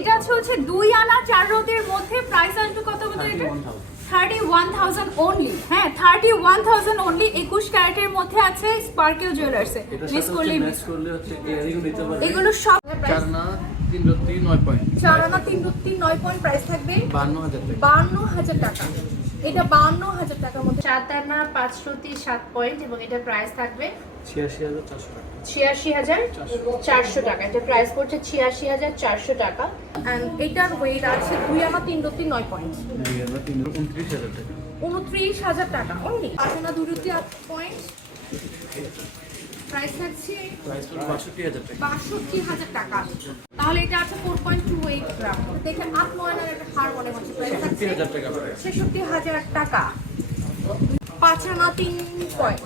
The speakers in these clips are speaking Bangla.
এটা আছে হচ্ছে দুই আনা চার রোদের মধ্যে প্রাইস আসবে কত বলতো এটা? থার্টি ওয়ান থাউজেন্ড অনলি হ্যাঁ থার্টি ওয়ান থাউজেন্ড অনলি একুশ ক্যারেটের মধ্যে আছে স্পার্কেল জুয়েলার্সে মিস করলে এগুলো সব চার না তিন রত্তি নয় পয়েন্ট চার আনা তিন তিন নয় পয়েন্ট প্রাইস থাকবে। বান্ন হাজার বান্ন হাজার টাকা। এটা বান্ন হাজার টাকার মধ্যে। সাত আনা পাঁচশোটি সাত পয়েন্ট এবং এটা প্রাইস থাকবে ছিয়াশি হাজার চারশো টাকা। ছিয়াশি হাজার চারশো টাকা এটা প্রাইস পড়ছে ছিয়াশি হাজার চারশো টাকা। অ্যান্ড এটার ওয়েট আছে দুই আনা তিন তিন নয় পয়েন্ট উনত্রিশ হাজার টাকা। উনত্রিশ হাজার টাকা অনলি পাঁচ আনা আট পয়েন্ট প্রাইস থাকছে বাষট্টি হাজার টাকা। তাহলে এটা আছে four point two eight gram দেখে আট নয় ছেষট্টি হাজার টাকা পাঁচ আনা তিন পয়েন্ট।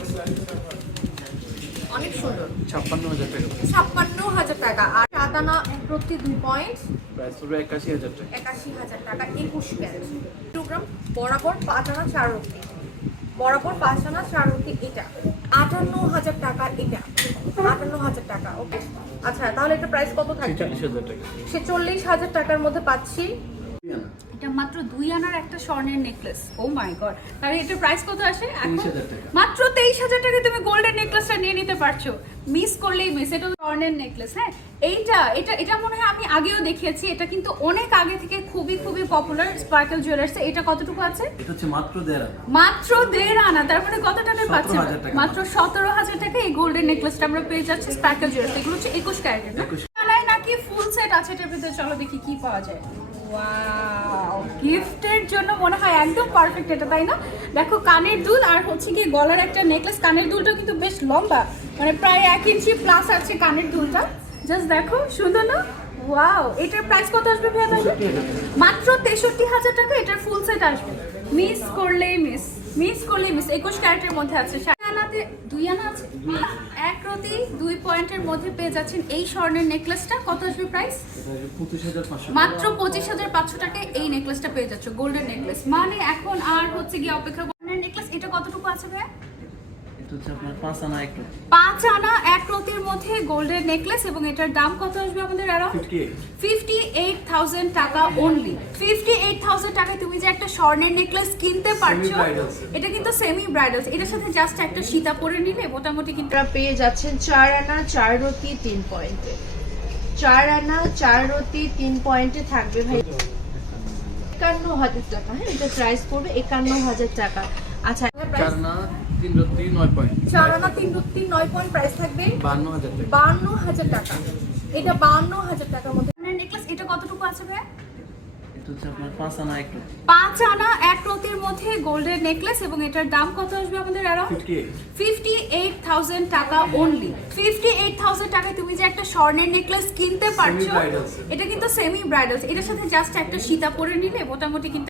অনেক সুন্দর। ছাপ্পান্ন হাজার টাকা। ছাপ্পান্ন হাজার টাকা আর সাত আনা প্রতি দুই পয়েন্ট একাশি হাজার টাকা। একাশি হাজার টাকা একুশ ক্যারেট। কিলোগ্রাম বরাবর পাঁচ আনা চার রুটি। বরাবর পাঁচ আনা চার রুটি এটা। আটান্ন হাজার টাকা এটা। আটান্ন হাজার টাকা ওকে? আচ্ছা তাহলে এটা প্রাইস কত থাকবে? ছেচল্লিশ হাজার টাকার মধ্যে পাচ্ছি। এটা মাত্র দুই আনার একটা স্বর্ণের নেকলেস ও মাই গড তাহলে এটার প্রাইস কত আসে? এখন 23,000 টাকা। মাত্র তেইশ হাজার টাকা তুমি গোল্ডেন নেকলেসটা নিয়ে নিতে পারছ। মিস করলেই মিস এটা স্বর্ণের নেকলেস হ্যাঁ? এইটা এটা এটা মনে হয় আমি আগেও দেখিয়েছি। এটা কিন্তু অনেক আগে থেকে খুবই খুবই পপুলার স্পার্কেল জুয়েলার্স এটা কতটুকু আছে? এটা হচ্ছে মাত্র দেড় আনা। মাত্র দেড় আনা। তার মানে কত টাকা পাচ্ছে মাত্র সতেরো হাজার টাকা এই গোল্ডেন নেকলেসটা আমরা পেয়ে যাচ্ছি স্পার্কেল জুয়েলার্স এগুলো হচ্ছে একুশ ক্যারেটের না 21 আনায় নাকি ফুল সেট আছে এটার ভিতরে চলো দেখি কি পাওয়া যায়। ওয়াও গিফটের জন্য মনে হয় একদম পারফেক্ট এটা তাই না? দেখো কানের দুল আর হচ্ছে কি গলার একটা নেকলেস কানের দুলটা কিন্তু বেশ লম্বা মানে প্রায় এক ইঞ্চি প্লাস আছে কানের দুলটা। জাস্ট দেখো সুন্দর না? ওয়াও এটার প্রাইস কত আসবে ভাইয়া তাহলে? 63,000 টাকা। মাত্র তেষট্টি হাজার টাকা এটার ফুল সেট আসবে। মিস করলেই মিস মিস করলেই মিস একুশ ক্যারেটের মধ্যে আছে আনাতে দুই আনা আছে? এক রতি দুই পয়েন্টের মধ্যে পেয়ে যাচ্ছেন এই স্বর্ণের নেকলেসটা। কত আসবে প্রাইস মাত্র পঁচিশ হাজার পাঁচশো টাকায় এই নেকলেসটা পেয়ে যাচ্ছ গোল্ডেন নেকলেস মানে এখন আর হচ্ছে গিয়ে অপেক্ষা নেকলেস এটা কতটুকু আছে ভাইয়া? হচ্ছে আপনার? পাঁচ আনা এক রত্তি পাঁচ আনা এক রতির মধ্যে গোল্ডেন নেকলেস এবং এটার দাম কত আসবে আমাদের অ্যারাউন্ড ফিফটি এইট থাউজেন্ড টাকা অনলি ফিফটি এইট থাউজেন্ড টাকায় তুমি যে একটা স্বর্ণের নেকলেস কিনতে পারছ এটা কিন্তু সেমি ব্রাইডাল এটার সাথে জাস্ট একটা সীতা পরে নিলে মোটামুটি কিন্তু পেয়ে যাচ্ছেন চার আনা চার রতি তিন পয়েন্টে। চার আনা চার রতি তিন পয়েন্টে থাকবে ভাই। একান্ন হাজার টাকা হ্যাঁ এটা প্রাইস পড়বে একান্ন হাজার টাকা। আচ্ছা তিন রত্তি নয় পয়েন্ট। চার আনা তিন তিন নয় পয়েন্ট প্রাইস থাকবে বান্ন হাজার টাকা। বান্ন হাজার টাকা। এটা বান্ন হাজার টাকার মধ্যে। নেকলেস এটা কতটুকু আছে ভাইয়া? এটা হচ্ছে আপনার পাঁচ আনা এক রতির মধ্যে গোল্ডের নেকলেস এবং এটার দাম কত আসবে আমাদের অ্যারাউন্ড ফিফটি এইট থাউজেন্ড টাকা অনলি ফিফটি এইট থাউজেন্ড টাকায় তুমি যে একটা স্বর্ণের নেকলেস কিনতে পারছ এটা কিন্তু সেমি ব্রাইডাল এটার সাথে জাস্ট একটা সীতা পরে নিলে মোটামুটি কিন্তু